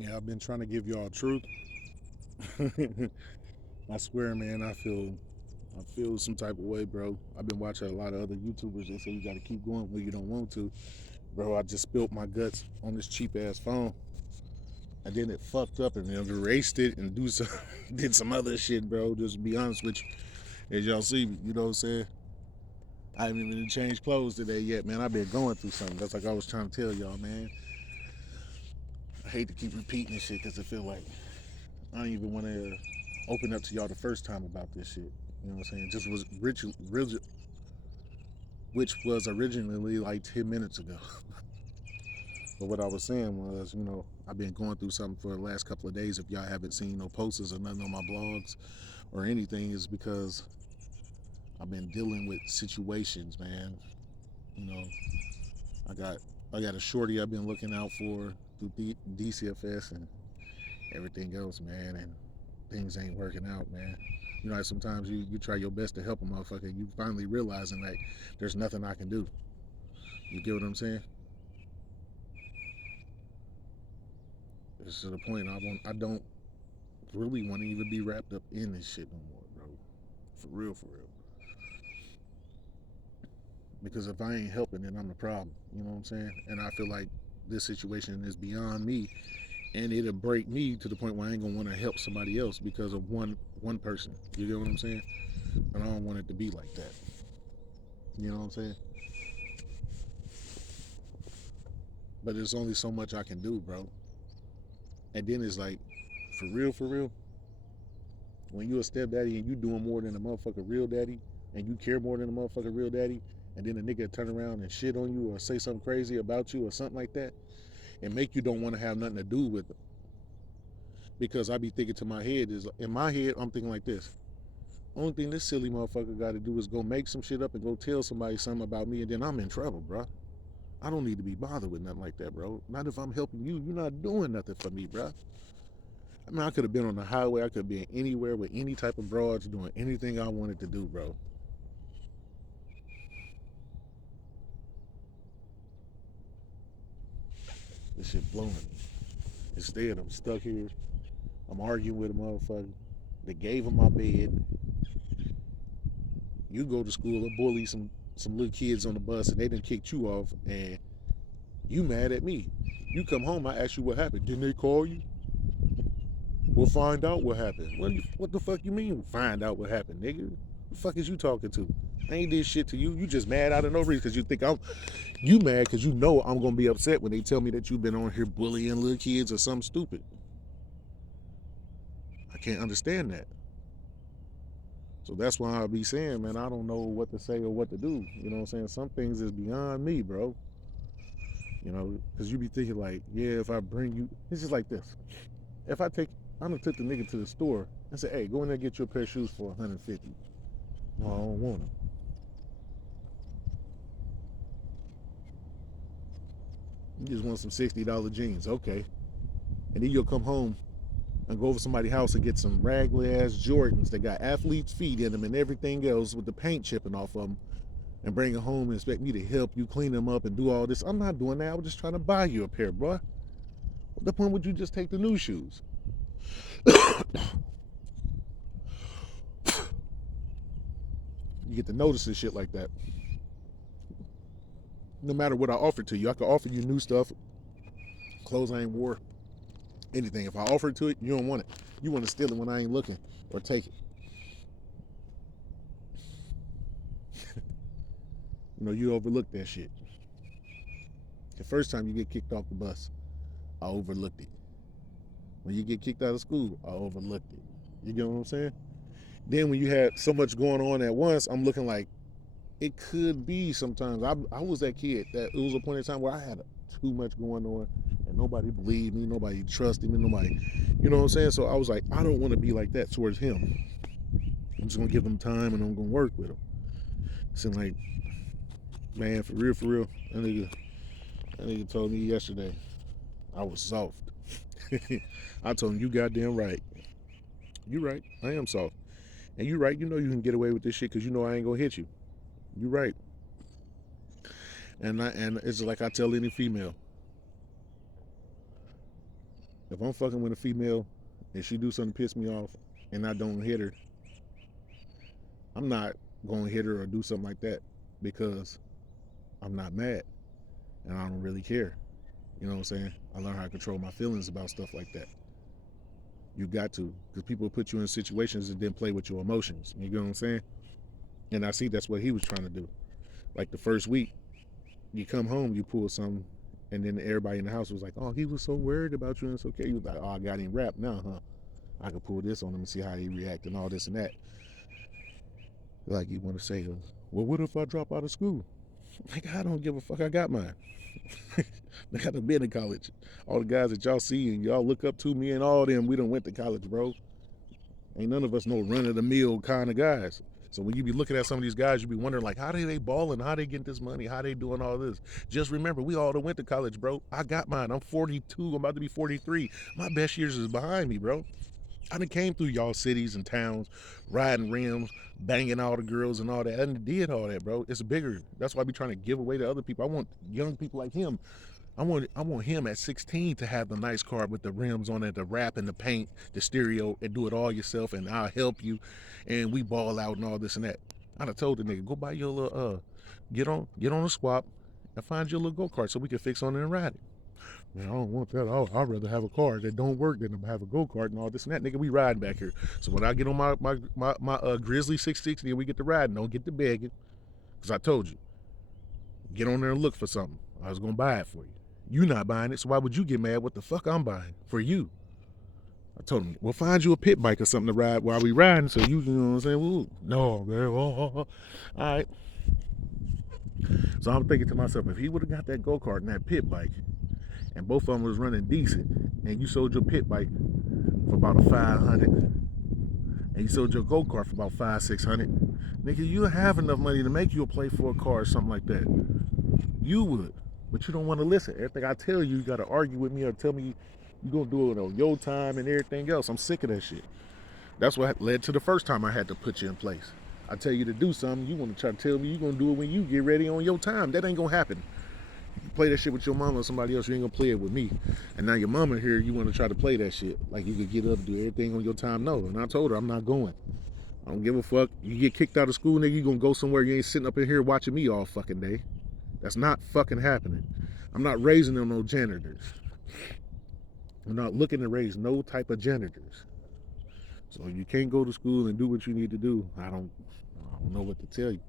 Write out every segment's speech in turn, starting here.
Yeah, I've been trying to give y'all truth. I swear, man, I feel some type of way, bro. I've been watching a lot of other YouTubers. They say you got to keep going when you don't want to, bro. I just spilled my guts on this cheap ass phone, and then it fucked up and then erased it and did some other shit, bro. Just to be honest with you, as y'all see, you know what I'm saying. I haven't even changed clothes today yet, man. I've been going through something. That's like I was trying to tell y'all, man. I hate to keep repeating this shit because I feel like I don't even want to open up to y'all the first time about this shit. You know what I'm saying? Just was which was originally like 10 minutes ago. But what I was saying was, I've been going through something for the last couple of days. If y'all haven't seen no posters or nothing on my blogs or anything, is because I've been dealing with situations, man. You know, I got I got a shorty I've been looking out for through DCFS and everything else, man, and things ain't working out, man. Like sometimes you try your best to help a motherfucker, you finally realizing like there's nothing I can do. You get what I'm saying? It's to the point I don't really want to even be wrapped up in this shit no more, bro. For real, for real. Because if I ain't helping, then I'm the problem. You know what I'm saying? And I feel like this situation is beyond me, and it'll break me to the point where I ain't gonna want to help somebody else because of one person. You get what I'm saying? And I don't want it to be like that. You know what I'm saying? But there's only so much I can do, bro. And then it's like, for real, when you a stepdaddy and you doing more than a motherfucker real daddy, and you care more than a motherfucker real daddy, and then a nigga turn around and shit on you or say something crazy about you or something like that, and make you don't want to have nothing to do with it. Because I be thinking to my head is in my head I'm thinking like this. Only thing this silly motherfucker got to do is go make some shit up and go tell somebody something about me, and then I'm in trouble, bro. I don't need to be bothered with nothing like that, bro. Not if I'm helping you. You're not doing nothing for me, bro. I mean, I could have been on the highway. I could have been anywhere with any type of broads doing anything I wanted to do, bro. This shit blowing me. Instead, I'm stuck here. I'm arguing with a motherfucker. They gave him my bed. You go to school and bully some little kids on the bus, and they done kicked you off, and you mad at me. You come home, I ask you what happened. Didn't they call you? We'll find out what happened. What the fuck you mean find out what happened, nigga? The fuck is you talking to? I ain't did shit to you. You just mad out of no reason because you think you mad because you know I'm gonna be upset when they tell me that you've been on here bullying little kids or something stupid. I can't understand that. So that's why I be saying, man, I don't know what to say or what to do. You know what I'm saying? Some things is beyond me, bro. Because you be thinking like, yeah, if I bring you, it's just like this. If I'm gonna take the nigga to the store and say, hey, go in there and get you a pair of shoes for 150. No, I don't want them. You just want some $60 jeans, okay? And then you'll come home and go over to somebody's house and get some raggedy ass Jordans that got athlete's feet in them and everything else with the paint chipping off of them, and bring it home and expect me to help you clean them up and do all this. I'm not doing that. I was just trying to buy you a pair, bro. What the point would you just take the new shoes? You get to notice this shit like that. No matter what I offer to you, I could offer you new stuff, clothes I ain't wore, anything. If I offer it to it, you don't want it. You want to steal it when I ain't looking or take it. You overlook that shit. The first time you get kicked off the bus, I overlooked it. When you get kicked out of school, I overlooked it. You get what I'm saying? Then when you had so much going on at once, I'm looking like it could be sometimes. I was that kid that it was a point in time where I had too much going on and nobody believed me, nobody trusted me, nobody, you know what I'm saying? So I was like, I don't want to be like that towards him. I'm just gonna give him time and I'm gonna work with him. Seemed like, man, for real, that nigga told me yesterday I was soft. I told him, you goddamn right. You right. I am soft. And you right. You know you can get away with this shit because you know I ain't gonna hit you. You right. And it's like I tell any female, If I'm fucking with a female and she do something to piss me off and I don't hit her, I'm not gonna hit her or do something like that because I'm not mad and I don't really care. You know what I'm saying? I learn how to control my feelings about stuff like that. You got to, because people put you in situations and then play with your emotions. You know what I'm saying? And I see that's what he was trying to do. Like the first week, you come home, you pull something, and then everybody in the house was like, "Oh, he was so worried about you, and it's okay." He was like, "Oh, I got him wrapped now, huh? I can pull this on him and see how he react and all this and that." Like you want to say, "Well, what if I drop out of school?" Like I don't give a fuck. I got mine. I got to been in college. All the guys that y'all see and y'all look up to, me and all them, we done went to college, bro. Ain't none of us no run of the mill kind of guys. So when you be looking at some of these guys, you be wondering like, how they balling? How they getting this money? How they doing all this? Just remember, we all done went to college, bro. I got mine. I'm 42. I'm about to be 43. My best years is behind me, bro. I done came through y'all cities and towns, riding rims, banging all the girls and all that. I done did all that, bro. It's bigger. That's why I be trying to give away to other people. I want young people like him. I want him at 16 to have the nice car with the rims on it, the wrap and the paint, the stereo, and do it all yourself, and I'll help you, and we ball out and all this and that. I done told the nigga, go buy your little get on a swap and find your little go-kart so we can fix on it and ride it. Man, I don't want that. I'd rather have a car that don't work than to have a go-kart and all this and that. Nigga, we riding back here. So when I get on my Grizzly 660 and we get to riding, don't get to begging. Because I told you, get on there and look for something. I was going to buy it for you. You not buying it, so why would you get mad? What the fuck I'm buying for you? I told him, well, find you a pit bike or something to ride while we riding, so you know what I'm saying? Well, no, man. All right. So I'm thinking to myself, if he would have got that go-kart and that pit bike, and both of them was running decent, and you sold your pit bike for about a 500, and you sold your go-kart for about 500-600, nigga, you have enough money to make you a play for a car or something like that. You would, but you don't want to listen. Everything I tell you, you got to argue with me or tell me you gonna do it on your time and everything else. I'm sick of that shit. That's what led to the first time I had to put you in place. I tell you to do something, you want to try to tell me you gonna do it when you get ready on your time. That ain't gonna happen. You play that shit with your mama or somebody else, you ain't gonna play it with me. And now your mama here, you want to try to play that shit like you could get up and do everything on your time. No, and I told her I'm not going. I don't give a fuck. You get kicked out of school, nigga, you gonna go somewhere. You ain't sitting up in here watching me all fucking day. That's not fucking happening. I'm not raising them no janitors. I'm not looking to raise no type of janitors. So you can't go to school and do what you need to do. I don't know what to tell you.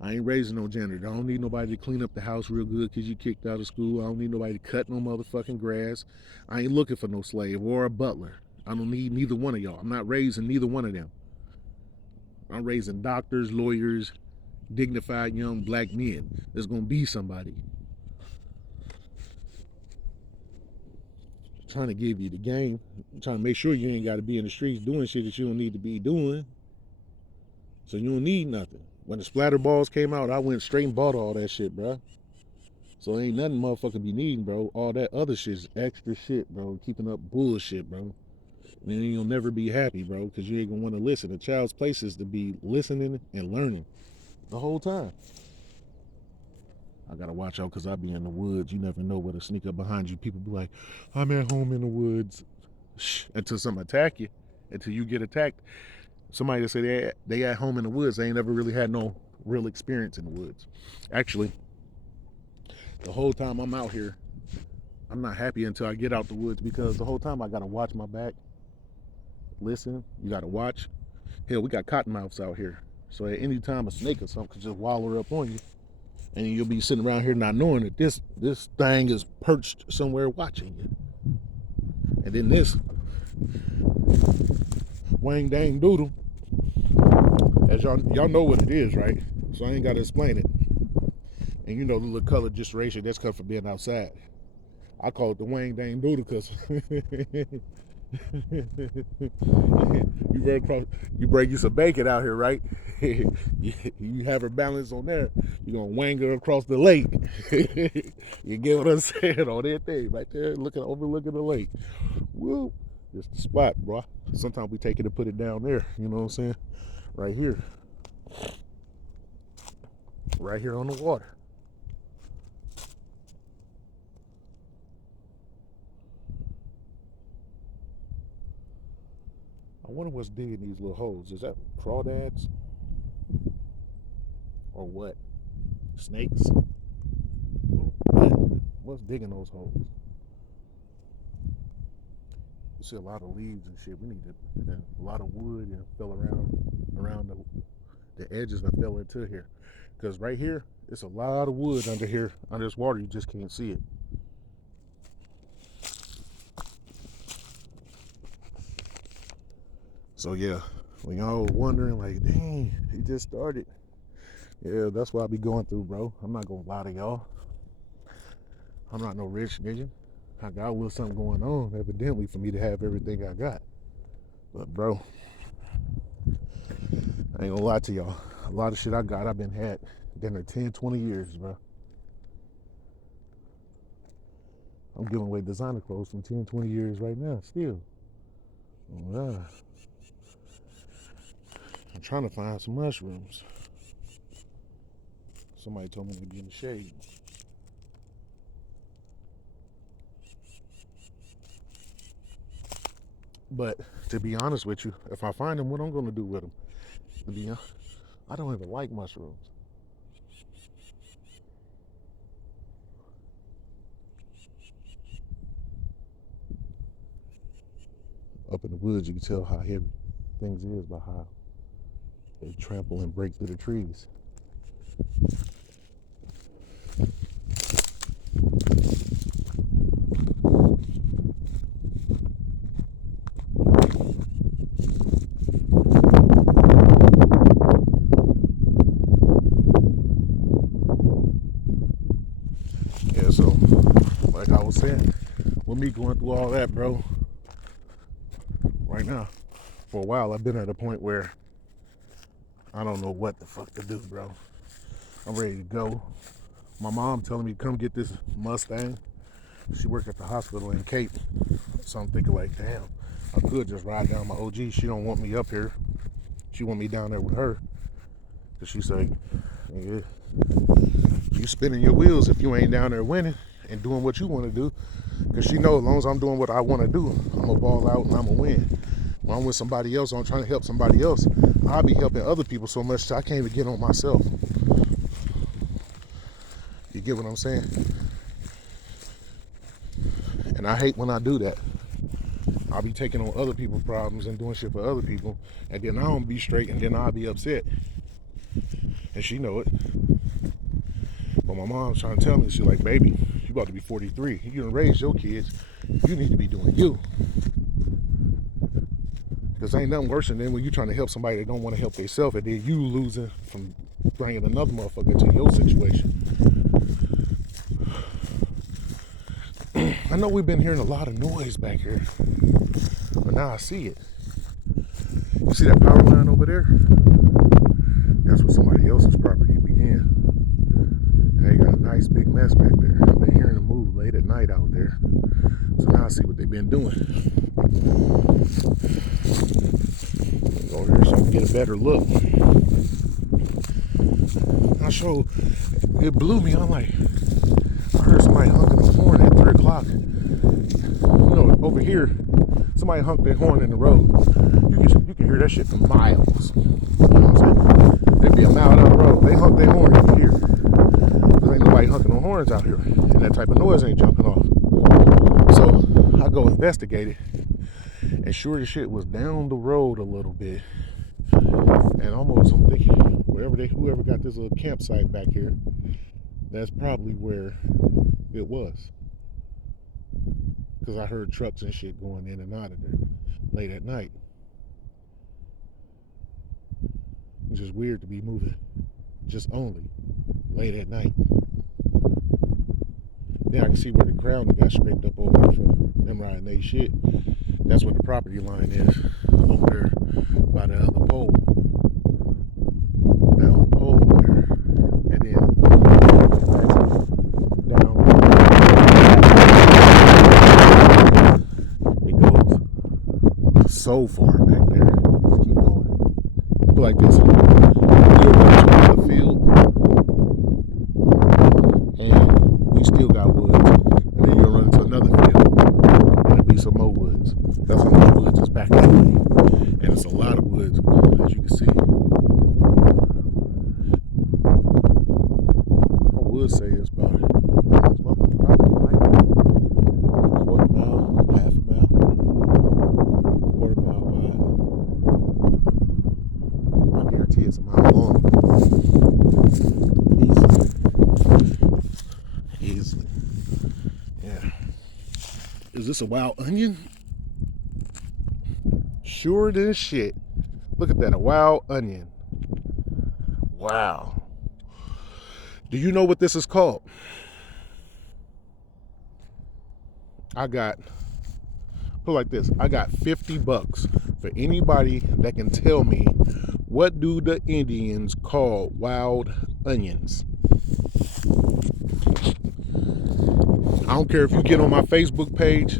I ain't raising no janitor. I don't need nobody to clean up the house real good because you kicked out of school. I don't need nobody to cut no motherfucking grass. I ain't looking for no slave or a butler. I don't need neither one of y'all. I'm not raising neither one of them. I'm raising doctors, lawyers, dignified young black men. There's gonna be somebody. Trying to give you the game. I'm trying to make sure you ain't got to be in the streets doing shit that you don't need to be doing. So you don't need nothing. When the splatter balls came out, I went straight and bought all that shit, bro. So ain't nothing motherfucker be needing, bro. All that other shit's extra shit, bro. Keeping up bullshit, bro. And then you'll never be happy, bro, because you ain't gonna want to listen. A child's place is to be listening and learning the whole time. I gotta watch out because I be in the woods. You never know what'll sneak up behind you. People be like, I'm at home in the woods. Shh, until something attack you, until you get attacked. Somebody that say they at home in the woods, they ain't never really had no real experience in the woods. Actually, the whole time I'm out here, I'm not happy until I get out the woods because the whole time I gotta watch my back. Listen, you gotta watch. Hell, we got cottonmouths out here. So at any time a snake or something could just waller up on you. And you'll be sitting around here not knowing that this thing is perched somewhere watching you. And then this wang dang doodle, as y'all know what it is, right? So I ain't gotta explain it. And you know the little color distortion that's come from being outside. I call it the wang dang doodle because you run across, you bring you some bacon out here, right? You have her balance on there. You're gonna wang her across the lake. You get what I'm saying on that thing right there, overlooking the lake. Woo! It's the spot, bro. Sometimes we take it and put it down there. You know what I'm saying? Right here. Right here on the water. wonder what's digging these little holes. Is that crawdads or what? Snakes? What? What's digging those holes? You see a lot of leaves and shit. We need to, and a lot of wood and fell around the edges that fell into here. Because right here, it's a lot of wood under here, under this water. You just can't see it. So yeah, when y'all wondering like, dang, he just started. Yeah, that's what I be going through, bro. I'm not gonna lie to y'all. I'm not no rich nigga. I got a little something going on, evidently, for me to have everything I got. But bro, I ain't gonna lie to y'all. A lot of shit I got, I've been had dinner 10, 20 years, bro. I'm giving away designer clothes from 10, 20 years right now, still. Oh, I'm trying to find some mushrooms. Somebody told me to be in the shade. But to be honest with you, if I find them, what I'm gonna do with them? To be honest, I don't even like mushrooms. Up in the woods, you can tell how heavy things is by how they trample and break through the trees. Yeah, so like I was saying, with me going through all that, bro, right now, for a while, I've been at a point where I don't know what the fuck to do, bro. I'm ready to go. My mom telling me to come get this Mustang. She worked at the hospital in Cape. So I'm thinking like, damn, I could just ride down my OG. She don't want me up here. She want me down there with her. Cause she say, yeah, you spinning your wheels if you ain't down there winning and doing what you want to do. Cause she know as long as I'm doing what I want to do, I'm gonna ball out and I'm gonna win. When I'm with somebody else, I'm trying to help somebody else, I'll be helping other people so much that I can't even get on myself. You get what I'm saying? And I hate when I do that. I'll be taking on other people's problems and doing shit for other people, and then I don't be straight, and then I'll be upset. And she know it. But my mom's trying to tell me, she's like, baby, you about to be 43. You done raised your kids. You need to be doing you. Because ain't nothing worse than when you trying to help somebody that don't want to help themselves, and then you losing from bringing another motherfucker into your situation. I know we've been hearing a lot of noise back here, but now I see it. You see that power line over there? That's where somebody else's property began. They got a nice big mess back there. I've been hearing them move late at night out there. So now I see what they've been doing. Go over here so I can get a better look. It blew me. I'm like, I heard somebody honking the horn at 3 o'clock. You know, over here, somebody honked their horn in the road. You can hear that shit for miles. You know what I'm saying? They'd be a mile down the road. They honk their horn, you can hear. Because ain't nobody honking no horns out here. And that type of noise ain't jumping off. So I go investigate it. And sure as shit was down the road a little bit. And almost, I'm thinking, whoever got this little campsite back here, that's probably where it was. Because I heard trucks and shit going in and out of there late at night. It's just weird to be moving just only late at night. Then I can see where the ground got scraped up over there from them riding they shit. That's where the property line is, over there by the other pole. That other pole over there. And then down. It goes so far back there. Just keep going. But like this. You'll run to another field. And we still got woods. And then you'll run into another field. And there'll be some more woods. That's how much woods is back that way. And Is this a wild onion? Sure than shit. Look at that, a wild onion. Wow. Do you know what this is called? I got, put it like this, I got $50 for anybody that can tell me what do the Indians call wild onions. I don't care if you get on my Facebook page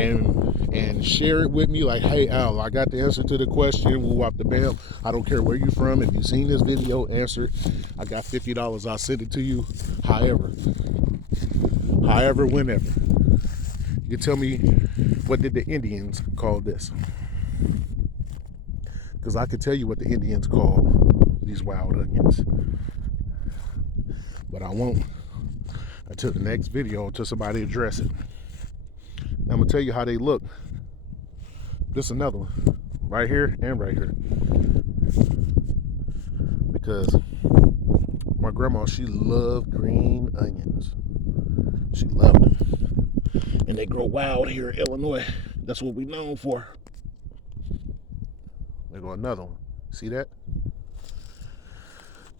and share it with me like, hey Al, I got the answer to the question, woo wop the bam. I don't care where you're from. If you've seen this video, answer it. I got $50. I'll send it to you. However, whenever. You tell me, what did the Indians call this? Because I could tell you what the Indians call these wild onions. But I won't until the next video, until somebody address it. I'm going to tell you how they look. This is another one. Right here and right here. Because my grandma, she loved green onions. She loved them. And they grow wild here in Illinois. That's what we're known for. There go another one. See that?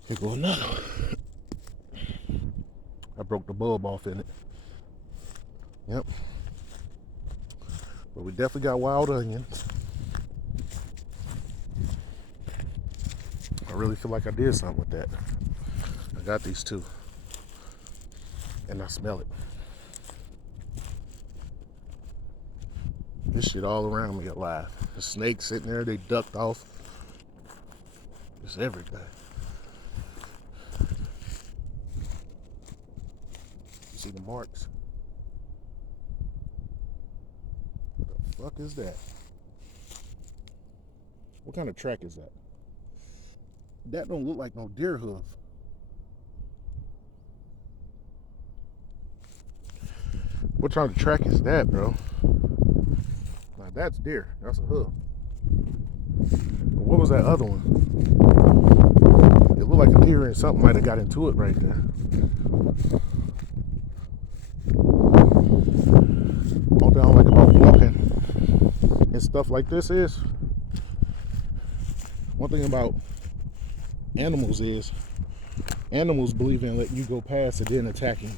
Here go another one. I broke the bulb off in it. Yep. But we definitely got wild onions. I really feel like I did something with that. I got these two. And I smell it. This shit all around me alive. The snakes sitting there, they ducked off. It's everything. You see the marks? What the fuck is that? What kind of track is that? That don't look like no deer hoof. What kind of track is that, bro? Now that's deer. That's a hoof. What was that other one? It looked like a deer and something might have got into it right there. One thing I don't like about walking and stuff like this is, one thing about animals is, animals believe in letting you go past and then attacking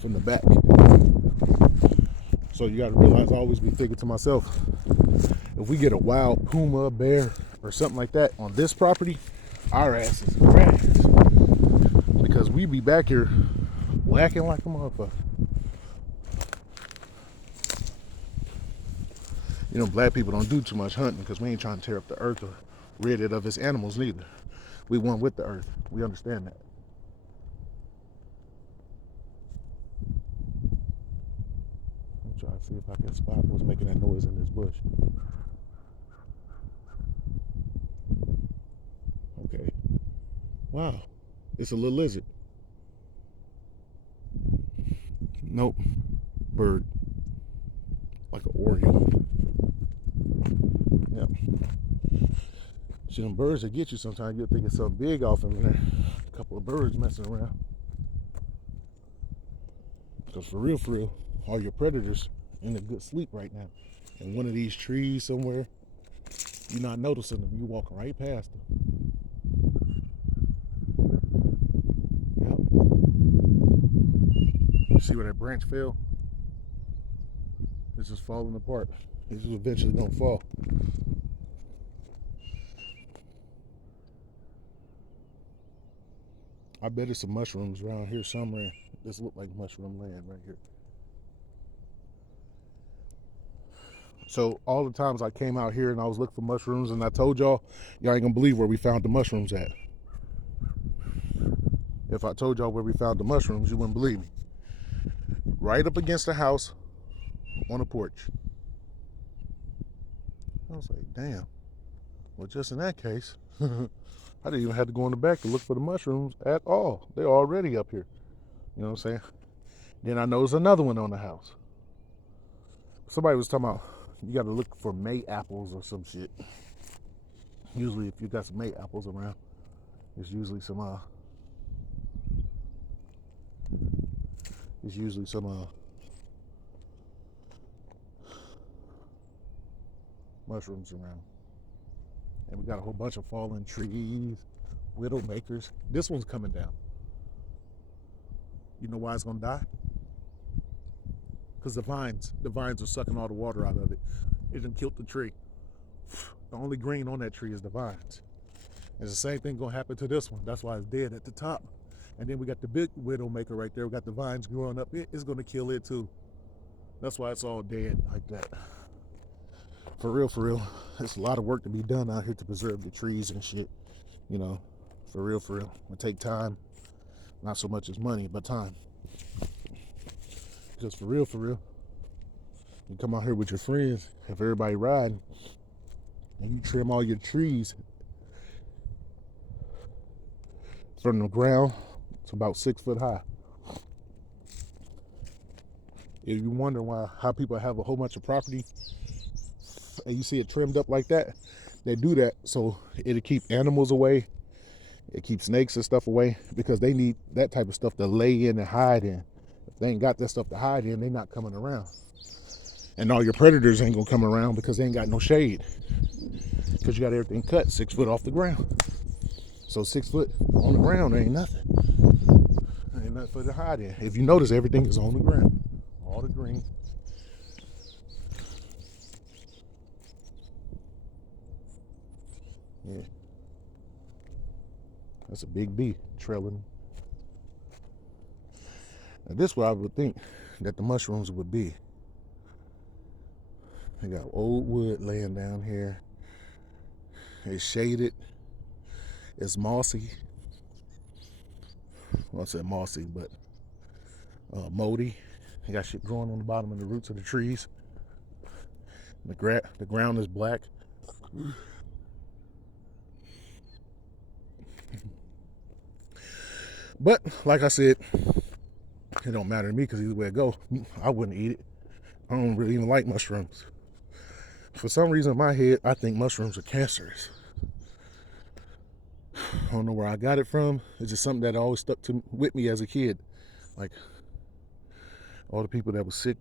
from the back. So you got to realize, I always be thinking to myself, if we get a wild puma, bear, or something like that on this property, our ass is grass. Because we be back here whacking like a motherfucker. You know, black people don't do too much hunting because we ain't trying to tear up the earth or rid it of its animals neither. We one with the earth. We understand that. I'm trying to see if I can spot what's making that noise in this bush. Okay. Wow. It's a little lizard. Nope. Bird. Like an oriole. Yep. See, them birds that get you sometimes, you'll think it's something big off in there. A couple of birds messing around. Because for real, all your predators in a good sleep right now. In one of these trees somewhere, you're not noticing them. You're walking right past them. Yep. See where that branch fell? It's just falling apart. It's just eventually gonna fall. I bet it's some mushrooms around here somewhere. This look like mushroom land right here. So all the times I came out here and I was looking for mushrooms and I told y'all ain't gonna believe where we found the mushrooms at. If I told y'all where we found the mushrooms, you wouldn't believe me. Right up against the house on a porch. I was like, damn. Well, just in that case, I didn't even have to go in the back to look for the mushrooms at all. They're already up here. You know what I'm saying? Then I noticed another one on the house. Somebody was talking about you got to look for May apples or some shit. Usually, if you got some May apples around, there's usually some mushrooms around. And we got a whole bunch of fallen trees, widow makers. This one's coming down. You know why it's gonna die? Because the vines are sucking all the water out of it. It done killed the tree. The only green on that tree is the vines. It's the same thing gonna happen to this one. That's why it's dead at the top. And then we got the big widow maker right there. We got the vines growing up. It's gonna kill it too. That's why it's all dead like that. For real. There's a lot of work to be done out here to preserve the trees and shit. You know, for real. It'll take time. Not so much as money, but time. Because for real, you come out here with your friends, if everybody riding, and you trim all your trees from the ground to about 6 foot high. If you wonder how people have a whole bunch of property and you see it trimmed up like that, they do that so it'll keep animals away. It keeps snakes and stuff away because they need that type of stuff to lay in and hide in. If they ain't got that stuff to hide in, they not coming around. And all your predators ain't gonna come around because they ain't got no shade. Because you got everything cut 6 foot off the ground. So 6 foot on the ground ain't nothing. Ain't nothing for to hide in. If you notice, everything is on the ground. All the green. Yeah. That's a big B trailing. Now this is what I would think that the mushrooms would be. They got old wood laying down here. It's shaded. It's mossy. Well, I said mossy, but moldy. They got shit growing on the bottom of the roots of the trees. The ground is black. But like I said, it don't matter to me because either way it go, I wouldn't eat it. I don't really even like mushrooms. For some reason in my head, I think mushrooms are cancerous. I don't know where I got it from. It's just something that always stuck with me as a kid. Like all the people that was sick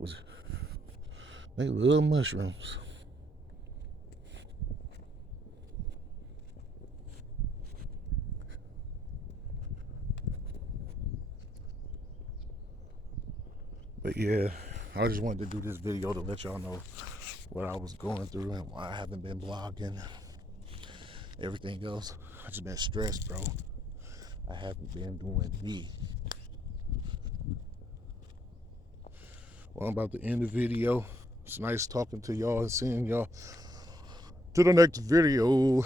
they love mushrooms. But yeah, I just wanted to do this video to let y'all know what I was going through and why I haven't been blogging. Everything else, I just been stressed, bro. I haven't been doing me. Well, I'm about to end the video. It's nice talking to y'all and seeing y'all. To the next video.